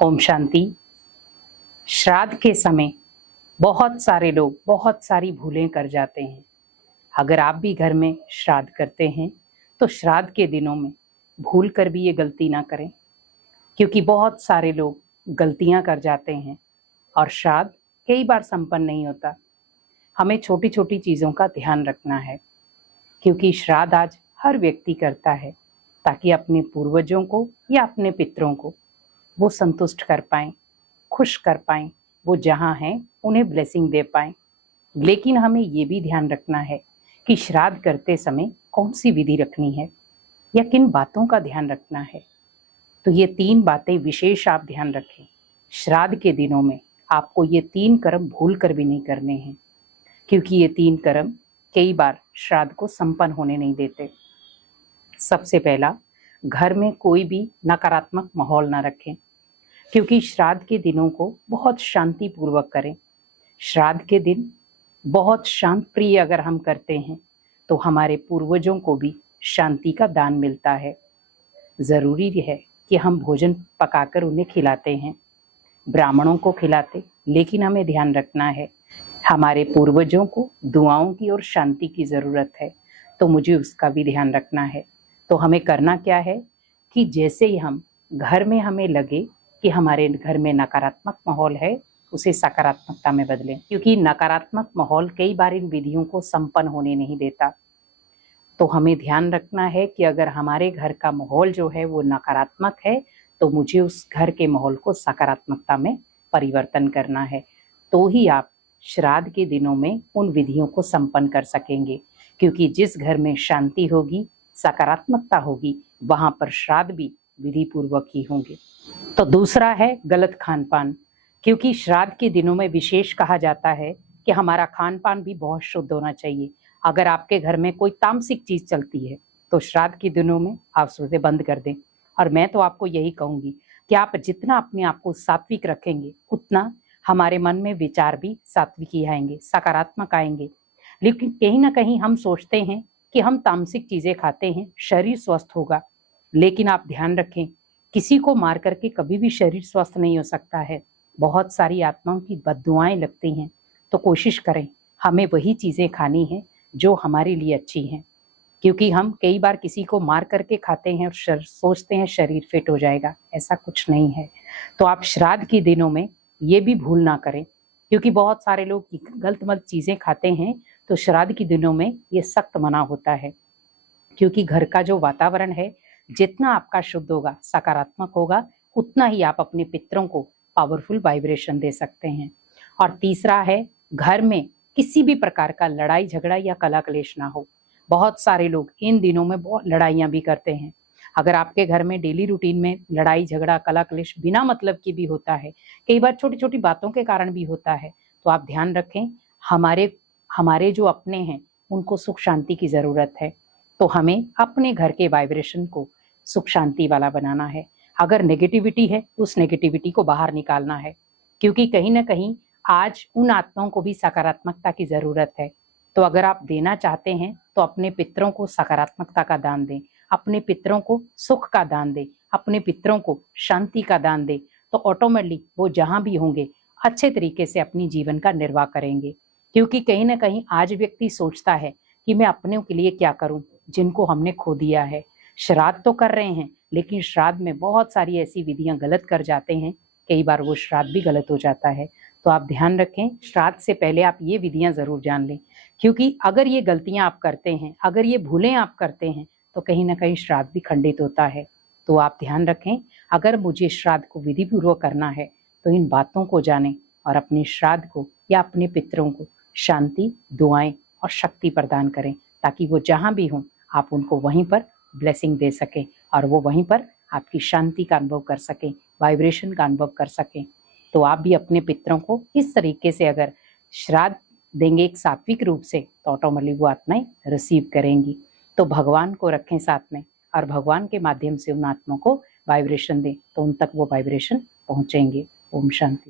ओम शांति। श्राद्ध के समय बहुत सारे लोग बहुत सारी भूलें कर जाते हैं। अगर आप भी घर में श्राद्ध करते हैं तो श्राद्ध के दिनों में भूल कर भी ये गलती ना करें, क्योंकि बहुत सारे लोग गलतियां कर जाते हैं और श्राद्ध कई बार संपन्न नहीं होता। हमें छोटी छोटी चीज़ों का ध्यान रखना है, क्योंकि श्राद्ध आज हर व्यक्ति करता है ताकि अपने पूर्वजों को या अपने पितरों को वो संतुष्ट कर पाएं, खुश कर पाएं, वो जहाँ हैं उन्हें ब्लेसिंग दे पाएं। लेकिन हमें ये भी ध्यान रखना है कि श्राद्ध करते समय कौन सी विधि रखनी है या किन बातों का ध्यान रखना है। तो ये 3 बातें विशेष आप ध्यान रखें। श्राद्ध के दिनों में आपको ये 3 कर्म भूल कर भी नहीं करने हैं, क्योंकि ये 3 कर्म कई बार श्राद्ध को संपन्न होने नहीं देते। सबसे पहला, घर में कोई भी नकारात्मक माहौल ना रखें, क्योंकि श्राद्ध के दिनों को बहुत शांतिपूर्वक करें। श्राद्ध के दिन बहुत शांत प्रिय अगर हम करते हैं तो हमारे पूर्वजों को भी शांति का दान मिलता है। ज़रूरी है कि हम भोजन पकाकर उन्हें खिलाते हैं, ब्राह्मणों को खिलाते, लेकिन हमें ध्यान रखना है हमारे पूर्वजों को दुआओं की और शांति की ज़रूरत है, तो मुझे उसका भी ध्यान रखना है। तो हमें करना क्या है कि जैसे ही हम घर में हमें लगे कि हमारे घर में नकारात्मक माहौल है, उसे सकारात्मकता में बदलें, क्योंकि नकारात्मक माहौल कई बार इन विधियों को संपन्न होने नहीं देता। तो हमें ध्यान रखना है कि अगर हमारे घर का माहौल जो है वो नकारात्मक है तो मुझे उस घर के माहौल को सकारात्मकता में परिवर्तन करना है। तो ही आप श्राद्ध के दिनों में उन विधियों को संपन्न कर सकेंगे, क्योंकि जिस घर में शांति होगी, सकारात्मकता होगी, वहां पर श्राद्ध भी विधि पूर्वक ही होंगे। तो दूसरा है गलत खान पान, क्योंकि श्राद्ध के दिनों में विशेष कहा जाता है कि हमारा खान पान भी बहुत शुद्ध होना चाहिए। अगर आपके घर में कोई तामसिक चीज चलती है तो श्राद्ध के दिनों में आप उसे बंद कर दें। और मैं तो आपको यही कहूंगी कि आप जितना अपने आप को सात्विक रखेंगे उतना हमारे मन में विचार भी सात्विक ही आएंगे, सकारात्मक आएंगे। लेकिन कहीं ना कहीं हम सोचते हैं कि हम तामसिक चीजें खाते हैं, शरीर स्वस्थ होगा। लेकिन आप ध्यान रखें, किसी को मार करके कभी भी शरीर स्वस्थ नहीं हो सकता है। बहुत सारी आत्माओं की बद्दुआएं लगती हैं। तो कोशिश करें हमें वही चीजें खानी है जो हमारे लिए अच्छी हैं, क्योंकि हम कई बार किसी को मार करके खाते हैं और सोचते हैं शरीर फिट हो जाएगा। ऐसा कुछ नहीं है। तो आप श्राद्ध के दिनों में ये भी भूल ना करें, क्योंकि बहुत सारे लोग गलत चीजें खाते हैं। तो श्राद्ध के दिनों में ये सख्त मना होता है, क्योंकि घर का जो वातावरण है जितना आपका शुद्ध होगा, सकारात्मक होगा, उतना ही आप अपने पितरों को पावरफुल वाइब्रेशन दे सकते हैं। और तीसरा है, घर में किसी भी प्रकार का लड़ाई झगड़ा या कलह क्लेश ना हो। बहुत सारे लोग इन दिनों में बहुत लड़ाइयाँ भी करते हैं। अगर आपके घर में डेली रूटीन में लड़ाई झगड़ा कलह क्लेश बिना मतलब की भी होता है, कई बार छोटी छोटी बातों के कारण भी होता है, तो आप ध्यान रखें हमारे जो अपने हैं उनको सुख शांति की ज़रूरत है। तो हमें अपने घर के वाइब्रेशन को सुख शांति वाला बनाना है। अगर नेगेटिविटी है उस नेगेटिविटी को बाहर निकालना है, क्योंकि कहीं ना कहीं आज उन आत्माओं को भी सकारात्मकता की ज़रूरत है। तो अगर आप देना चाहते हैं तो अपने पितरों को सकारात्मकता का दान दें, अपने पितरों को सुख का दान दें, अपने पितरों को शांति का दान दें। तो ऑटोमेटिकली वो जहाँ भी होंगे अच्छे तरीके से अपनी जीवन का निर्वाह करेंगे। क्योंकि कहीं ना कहीं आज व्यक्ति सोचता है कि मैं अपनों के लिए क्या करूं जिनको हमने खो दिया है। श्राद्ध तो कर रहे हैं, लेकिन श्राद्ध में बहुत सारी ऐसी विधियां गलत कर जाते हैं, कई बार वो श्राद्ध भी गलत हो जाता है। तो आप ध्यान रखें, श्राद्ध से पहले आप ये विधियां जरूर जान लें, क्योंकि अगर ये गलतियां आप करते हैं, अगर ये भूलें आप करते हैं, तो कहीं ना कहीं श्राद्ध भी खंडित होता है। तो आप ध्यान रखें, अगर मुझे श्राद्ध को विधि पूर्वक करना है तो इन बातों को जानें और अपने श्राद्ध को या अपने पितरों को शांति, दुआएं और शक्ति प्रदान करें, ताकि वो जहाँ भी हों आप उनको वहीं पर ब्लेसिंग दे सकें और वो वहीं पर आपकी शांति का अनुभव कर सकें, वाइब्रेशन का अनुभव कर सकें। तो आप भी अपने पितरों को इस तरीके से अगर श्राद्ध देंगे एक सात्विक रूप से, तो ऑटोमेटिकली वो आत्माएं रिसीव करेंगी। तो भगवान को रखें साथ में और भगवान के माध्यम से उन आत्माओं को वाइब्रेशन दें, तो उन तक वो वाइब्रेशन पहुंचेंगे। ओम शांति।